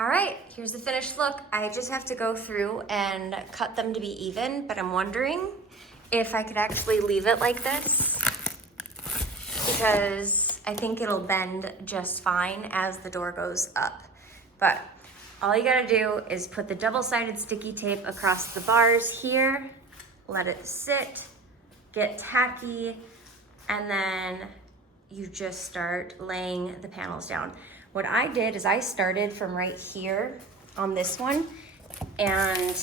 All right, here's the finished look. I just have to go through and cut them to be even, but I'm wondering if I could actually leave it like this, because I think it'll bend just fine as the door goes up. But all you gotta do is put the double-sided sticky tape across the bars here, let it sit, get tacky, and then you just start laying the panels down. What I did is I started from right here on this one, and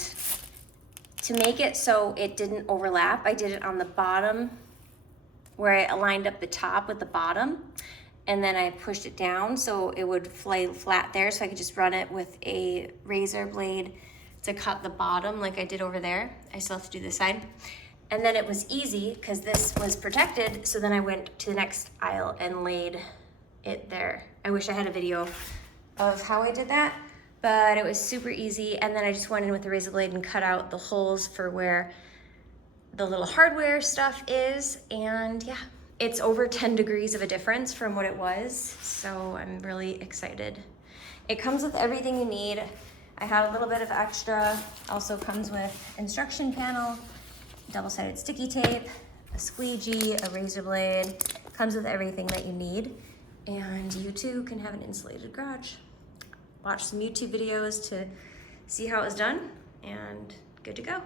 to make it so it didn't overlap, I did it on the bottom where I aligned up the top with the bottom, and then I pushed it down so it would lay flat there, so I could just run it with a razor blade to cut the bottom like I did over there. I still have to do this side. And then it was easy because this was protected, so then I went to the next aisle and laid it there. I wish I had a video of how I did that, but it was super easy. And then I just went in with a razor blade and cut out the holes for where the little hardware stuff is. And yeah, it's over 10 degrees of a difference from what it was, so I'm really excited. It comes with everything you need. I had a little bit of extra. Also comes with instruction panel, double-sided sticky tape, a squeegee, a razor blade. Comes with everything that you need. And you too can have an insulated garage. Watch some YouTube videos to see how it was done, and good to go.